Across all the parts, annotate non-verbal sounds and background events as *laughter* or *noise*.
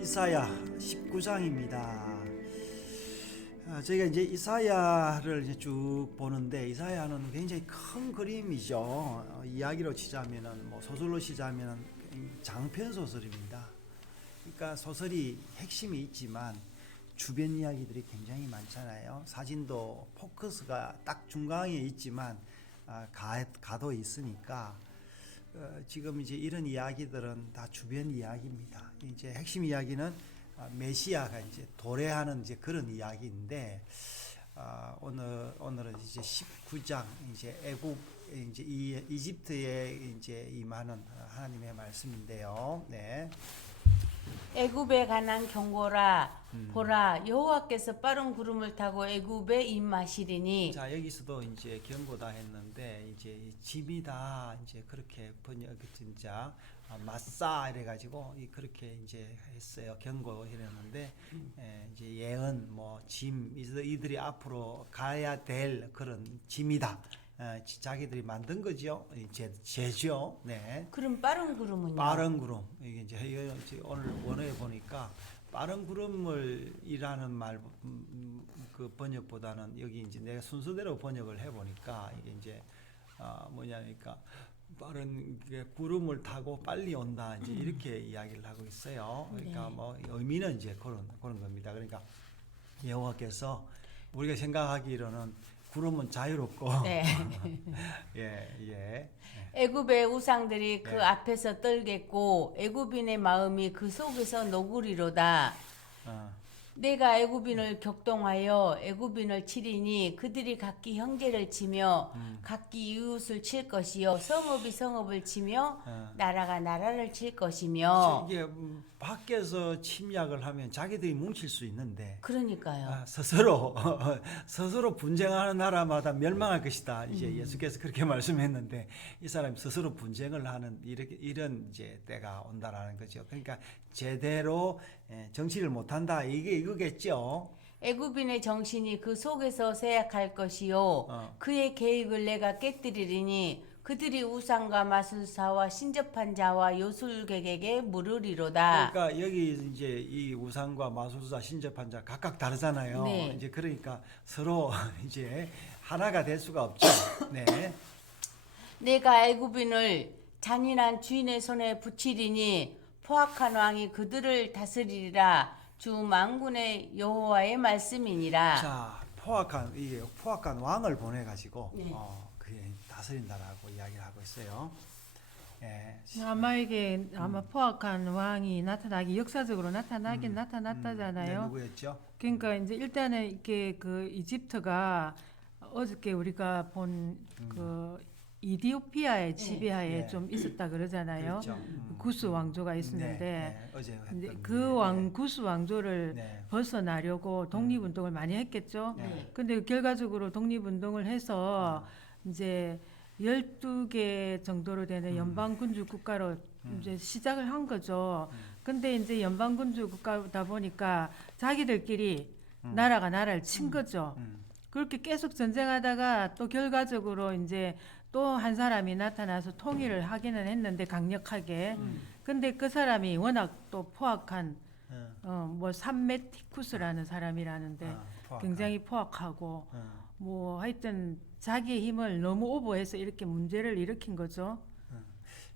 이사야 19장입니다. 아, 저희가 이제 이사야를 이제 쭉 보는데 이사야는 굉장히 큰 그림이죠. 어, 이야기로 치자면은 뭐 소설로 치자면은 장편 소설입니다. 그러니까 소설이 핵심이 있지만 주변 이야기들이 굉장히 많잖아요. 사진도 포커스가 딱 중앙에 있지만 아, 가, 가도 있으니까 어, 지금 이제 이런 이야기들은 다 주변 이야기입니다. 이제 핵심 이야기는 아, 메시아가 이제 도래하는 이제 그런 이야기인데 아, 오늘 오늘은 이제 19장 이제 애굽 이제 이 이집트에 이제 임하는 하나님의 말씀인데요. 네. 애굽에 관한 경고라 음. 보라 여호와께서 빠른 구름을 타고 애굽에 임하시리니. 자 여기서도 이제 경고다 했는데 이제 이 짐이다 이제 그렇게 번역 진짜 아, 마싸 이래 가지고 이 그렇게 이제 했어요. 경고 이랬는데 에, 이제 예언 뭐짐 이들이 앞으로 가야 될 그런 짐이다 자기들이 만든 거죠 이 제, 제죠 네 그럼 빠른 구름은요? 빠른 구름 이게 이제 오늘 원어에 보니까 빠른 구름을이라는 말 그 번역보다는 여기 이제 내가 순서대로 번역을 해 보니까 이게 이제 아 뭐냐니까 빠른 게 구름을 타고 빨리 온다 이제 이렇게 이야기를 하고 있어요. 그러니까 네. 뭐 의미는 이제 그런 그런 겁니다. 그러니까 여호와께서 우리가 생각하기로는 구름은 자유롭고 네. *laughs* 예 예. 애굽의 우상들이 그 네. 앞에서 떨겠고 애굽인의 마음이 그 속에서 노구리로다. 어. 내가 애굽인을 격동하여 애굽인을 치리니 그들이 각기 형제를 치며 음. 각기 이웃을 칠 것이요 성읍이 성읍을 치며 어. 나라가 나라를 칠 것이며 이게 음, 밖에서 침략을 하면 자기들이 뭉칠 수 있는데 그러니까요. 아, 스스로 *laughs* 스스로 분쟁하는 나라마다 멸망할 것이다. 이제 음. 예수께서 그렇게 *laughs* 말씀했는데 이 사람이 스스로 분쟁을 하는 이렇게 이런 이제 때가 온다라는 거죠. 그러니까 제대로 예, 정치를 못 한다. 이게 이거겠죠. 애굽인의 정신이 그 속에서 쇠약할 것이요 어. 그의 계획을 내가 깨뜨리리니 그들이 우상과 마술사와 신접한 자와 요술객에게 물으리로다. 그러니까 여기 이제 이 우상과 마술사 신접한 자 각각 다르잖아요. 네. 이제 그러니까 서로 *laughs* 이제 하나가 될 수가 없죠. 네. 내가 애굽인을 잔인한 주인의 손에 붙이리니 포악한 왕이 그들을 다스리리라 주 만군의 여호와의 말씀이니라. 자 포악한 이게 포악한 왕을 보내 가지고 네. 어 다스린다라고 이야기를 하고 있어요. 예. 아마 이게 아마 포악한 왕이 나타나기 역사적으로 나타나긴 음, 네, 나타났다잖아요. 누구였죠? 그러니까 이제 일단은 이게 그 이집트가 어저께 우리가 본그 이디오피아의 지배하에 네. 좀 있었다 그러잖아요. 그렇죠. 음, 구스 음. 왕조가 네, 있었는데 네, 어제 이제 했던 그왕 구스 왕조를 네. 벗어나려고 독립운동을 많이 했겠죠. 네. 근데 결과적으로 독립운동을 해서 이제 12개 정도로 되는 음. 연방군주 국가로 음. 이제 시작을 한 거죠. 음. 근데 이제 연방군주 국가다 보니까 자기들끼리 음. 나라가 나라를 친 거죠. 음. 그렇게 계속 전쟁하다가 또 결과적으로 이제 또 한 사람이 나타나서 통일을 하기는 했는데 강력하게. 음. 근데 그 사람이 워낙 또 포악한 어, 어뭐 삼메티쿠스라는 사람이라는데 어, 포악한. 굉장히 포악하고 어, 뭐 하여튼 자기의 힘을 너무 오버해서 이렇게 문제를 일으킨 거죠.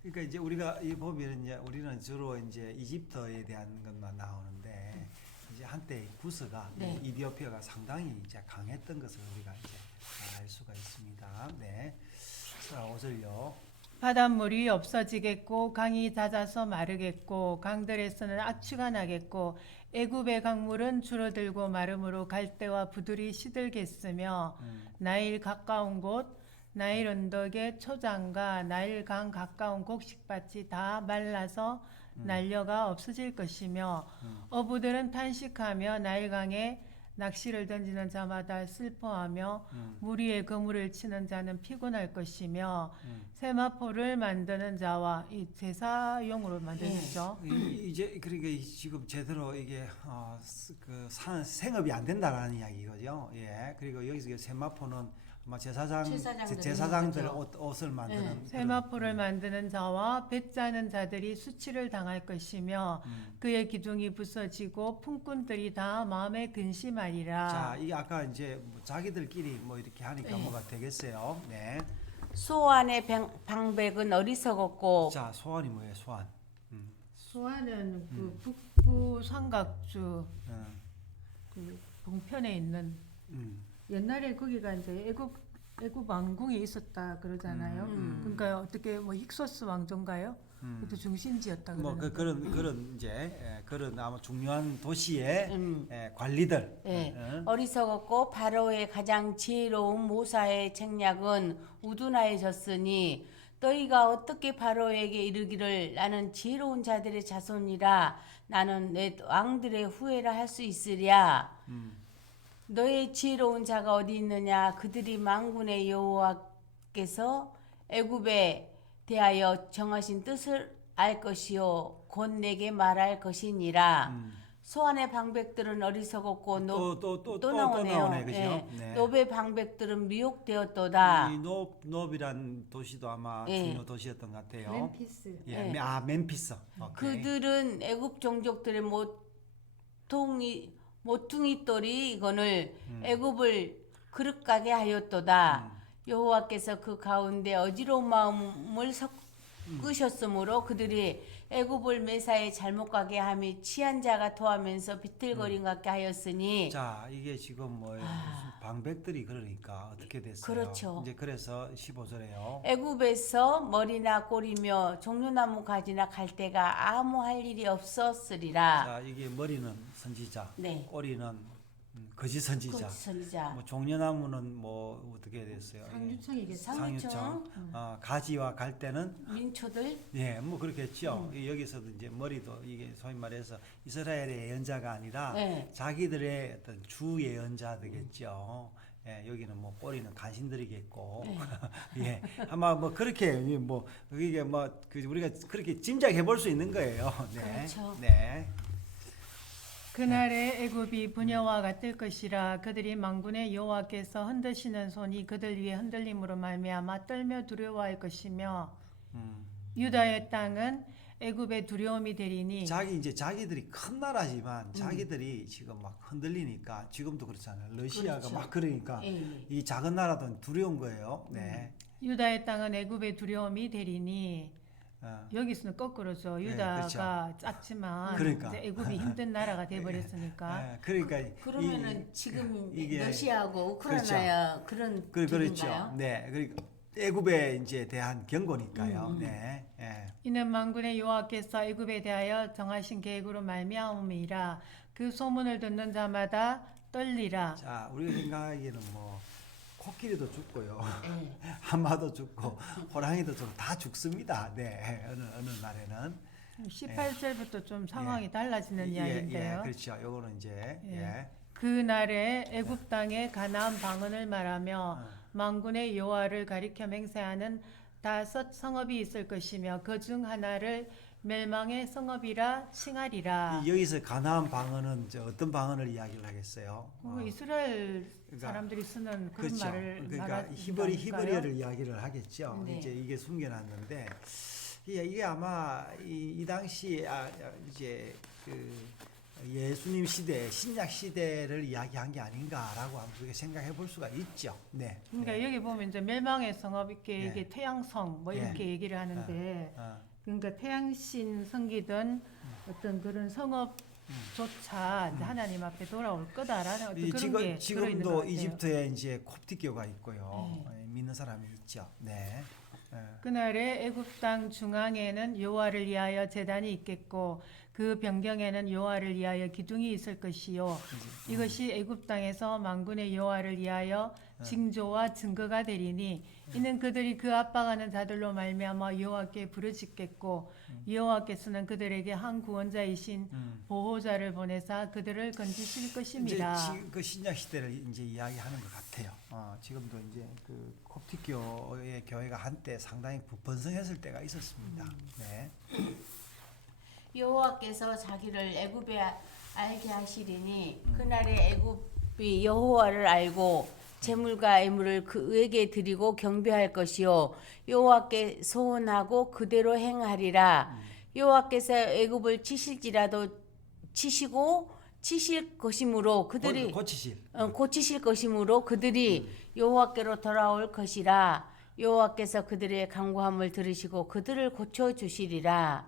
그러니까 이제 우리가 이 보면 이제 우리는 주로 이제 이집트에 대한 것만 나오는데 이제 한때 구스가 네. 이디오피아가 상당히 이제 강했던 것을 우리가 이제 알 수가 있습니다. 네. 자, 오절요. 바닷물이 없어지겠고 강이 잦아서 마르겠고 강들에서는 악취가 나겠고 애굽의 강물은 줄어들고 마름으로 갈대와 부들이 시들겠으며 음. 나일 가까운 곳 나일 언덕의 초장과 나일 강 가까운 곡식밭이 다 말라서 날려가 없어질 것이며 음. 어부들은 탄식하며 나일 강에 낚시를 던지는 자마다 슬퍼하며 음. 무리의 그물을 치는 자는 피곤할 것이며 음. 세마포를 만드는 자와 이 제사용으로 만드죠. 이, 이제 그러니까 이 지금 제대로 이게 어, 스- 그 산, 생업이 안 된다라는 이야기거죠. 예. 그리고 여기서 이 세마포는 아마 제사장 제사장들이 제사장들. 옷, 옷을 만드는 네. 세마포를 만드는 자와 뱃자는 자들이 수치를 당할 것이며 음. 그의 기둥이 부서지고 품꾼들이 다 마음에 근심하리라. 자 이게 아까 이제 뭐 자기들끼리 뭐 이렇게 하니까 네. 뭐가 되겠어요. 네. 소환의 병- 방백은 어리석었고 자 소환이 뭐예요? 소환. 음. 소아는 그 북부 삼각주 어. 그 동편에 있는 음. 옛날에 거기가 이제 애국 애국 왕궁이 있었다 그러잖아요. 음. 그러니까 어떻게 뭐 힉소스 왕조인가요? 음. 그것도 중심지였다 뭐. 그, 그런 그런 이제 예, 그런 아마 중요한 도시의 음. 예, 관리들. 예. 어. 어리석었고 바로의 가장 지혜로운 모사의 책략은 우둔하여졌으니 너희가 어떻게 바로에게 이르기를 나는 지혜로운 자들의 자손이라 나는 내 왕들의 후예라 할 수 있으랴 음. 너의 지혜로운 자가 어디 있느냐 그들이 망군의 여호와께서 애굽에 대하여 정하신 뜻을 알 것이요 곧 내게 말할 것이니라 음. 소환의 방백들은 어리석었고 노, 또 또 또 또또 나오네요. 나오네 그죠? 예. 네. 노베 방백들은 미혹되었도다. 이 노, 노비란 도시도 아마 예. 중요 도시였던 것 같아요. 멤피스. 예, 예. 메- 아 멤피스. 오케이. 그들은 애굽 종족들의 모퉁이 모퉁이 돌이 이거를 음. 애굽을 그릇 가게 하였도다. 여호와께서 그 가운데 어지러운 마음을 섞 으셨으므로 그들이 애굽을 매사에 잘못 가게 함이 취한 자가 토하면서 비틀거림 같게 하였으니 자 이게 지금 뭐예요? 무슨 방백들이 그러니까 어떻게 됐어요? 아. 그렇죠. 이제 그래서 15절에요. 애굽에서 머리나 꼬리며 종려나무 가지나 갈대가 아무 할 일이 없었으리라. 자 이게 머리는 선지자, 네. 꼬리는 음, 거짓 선지자. 선지자. 뭐 종려나무는 뭐 어떻게 됐어요? 상류청이겠죠. 상류청. 상류청. 어, 가지와 갈대는 민초들 예, 뭐 그렇겠죠. 음. 이 여기서도 이제 머리도 이게 소위 말해서 이스라엘의 예언자가 아니라 네. 자기들의 어떤 주 예언자 되겠죠. 예, 여기는 뭐 꼬리는 간신들이겠고, 네. *laughs* 예, 아마 뭐 그렇게 뭐 이게 뭐그 우리가 그렇게 짐작해 볼 수 있는 거예요. 네, 그렇죠. 네, 그날의 애굽이 부녀와 같을 것이라 그들이 망군의 여호와께서 흔드시는 손이 그들 위에 흔들림으로 말미암아 떨며 두려워할 것이며 음. 유다의 땅은 애굽의 두려움이 되리니 자기 이제 자기들이 큰 나라지만 음. 자기들이 지금 막 흔들리니까 지금도 그렇잖아요. 러시아가 그렇죠. 막 그러니까 예, 예. 이 작은 나라도 두려운 거예요. 네. 유다의 땅은 애굽의 두려움이 되리니 어. 여기서는 거꾸로죠. 네, 유다가 작지만 그러니까. 이제 애굽이 힘든 나라가 돼 버렸으니까 예, *laughs* 그러니까 그 러면은 이- 지금 이게- 러시아하고 우크라이나 그런 그, 그렇죠. 네, 그러니까 애굽에 이제 대한 경고니까요. 음, 음. 네, 예. 이는 만군의 여호와께서 애굽에 대하여 정하신 계획으로 말미암음이라 그 소문을 듣는 자마다 떨리라. 자, 우리가 생각하기에는 뭐 코끼리도 죽고요, 예. *laughs* 하마도 죽고, 호랑이도 좀다 죽습니다. 네, 어느 어느 날에는 18절부터 좀 상황이 달라지는 예, 이야기인데요. 예, 그렇죠. 요거는 이제 예. 예. 그 날에 애굽 땅에 가나안 방언을 말하며 어. 만군의 여호와를 가리켜 맹세하는 다섯 성읍이 있을 것이며 그 중 하나를 멸망의 성읍이라 칭하리라. 이- 여기서 가나안 방언은 이제 어떤 방언을 이야기를 하겠어요? 뭐 어, 이스라엘 그러니까 사람들이 쓰는 그런 그렇죠. 말을 그러니까 히브리. 히브리어를 이야기를 하겠죠. 네. 이제 이게 숨겨놨는데 이게, 이게 아마 이, 이 당시 아, 이제 그 예수님 시대 신약 시대를 이야기한 게 아닌가라고 그렇게 생각해 볼 수가 있죠. 네. 그러니까 네. 여기 보면 이제 멸망의 성읍 이렇게 예. 이게 태양성 뭐 예. 이렇게 얘기를 하는데 어, 그러니까 태양신 섬기던 어떤 그런 성읍조차 이제 하나님 앞에 돌아올 거다라는 어떤 이 그런 지금 게 지금도. 이집트에 이제 콥티교가 있고요. 네. 예, 믿는 사람이 있죠. 네. 예. 그날에 애굽 땅 중앙에는 여호와를 위하여 제단이 있겠고 그 변경에는 여호와를 위하여 기둥이 있을 것이요 이것이 애굽 땅에서 만군의 여호와를 위하여 징조와 증거가 되리니 이는 그들이 그 압박하는 자들로 말미암아 여호와께 부르짖겠고 여호와께서는 그들에게 한 구원자이신 음. 보호자를 보내사 그들을 건지실 이제 것입니다. 지금 그 신약 시대를 이제 이야기하는 것 같아요. 어, 지금도 이제 그 콥티교의 교회가 한때 상당히 번성했을 때가 있었습니다. 네. 여호와께서 자기를 애굽에 알게 하시리니 그날에 애굽이 여호와를 알고 재물과 애물을 그에게 드리고 경배할 것이요. 여호와께 소원하고 그대로 행하리라. 여호와께서 애굽을 치실지라도 치시고 치실 것이므로 그들이 고- 고치실. 어, 고치실 것이므로 그들이 여호와께로 돌아올 것이라. 여호와께서 그들의 간구함을 들으시고 그들을 고쳐 주시리라.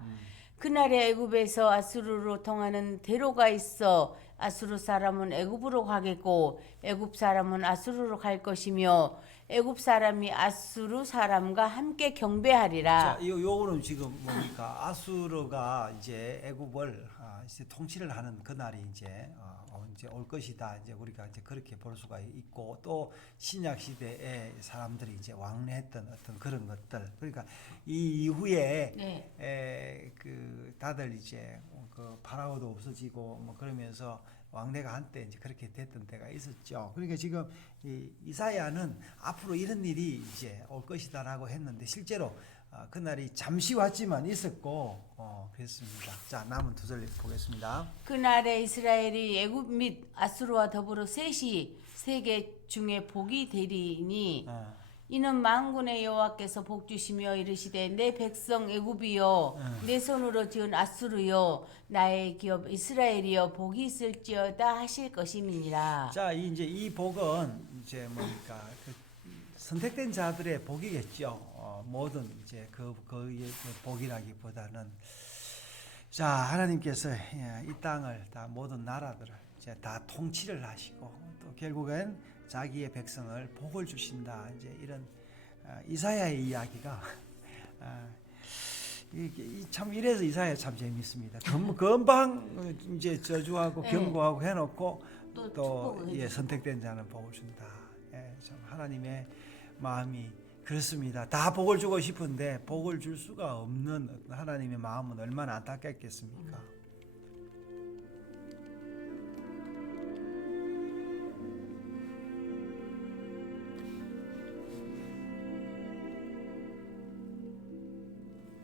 그날에 애굽에서 아수르로 통하는 대로가 있어 아수르 사람은 애굽으로 가겠고 애굽 사람은 아수르로 갈 것이며 애굽 사람이 아수르 사람과 함께 경배하리라 자, 요 요거는 지금 뭡니까? 아수르가 이제 애굽을 아, 이제 통치를 하는 그 날이 이제 어, 어, 이제 올 것이다. 이제 우리가 이제 그렇게 볼 수가 있고 또 신약 시대에 사람들이 이제 왕래했던 어떤 그런 것들. 그러니까 이 이후에 네. 에, 그 다들 이제 그 파라오도 없어지고 뭐 그러면서 왕래가 한때 이제 그렇게 됐던 때가 있었죠. 그러니까 지금 이 이사야는 앞으로 이런 일이 이제 올 것이다라고 했는데 실제로 아, 그날이 잠시 왔지만 있었고 어, 그랬습니다. 자 남은 두 절 보겠습니다. 그날에 이스라엘이 애굽 및 아수르와 더불어 셋이 세계 중에 복이 되리니 어, 이는 만군의 여호와께서 복 주시며 이르시되 내 백성 애굽이여 내 손으로 지은 아수르여 나의 기업 이스라엘이여 복이 있을지어다 하실 것임이니라. 자 이- 이제 이 복은 이제 뭡니까 그 선택된 자들의 복이겠죠. 어, 모든 이제 그 그의 그 복이라기보다는 자 하나님께서 예, 이 땅을 다 모든 나라들을 이제 다 통치를 하시고 또 결국엔 자기의 백성을 복을 주신다 이제 이런 아, 이사야의 이야기가 *laughs* 아, 참 이래서 이사야 참 재밌습니다. 금, *laughs* 금방 어, 이제 저주하고 네. 경고하고 해놓고 또 예. 선택된 자는 복을 준다. 예, 참 하나님의 마음이 그렇습니다. 다 복을 주고 싶은데 복을 줄 수가 없는 하나님의 마음은 얼마나 안타깝겠습니까?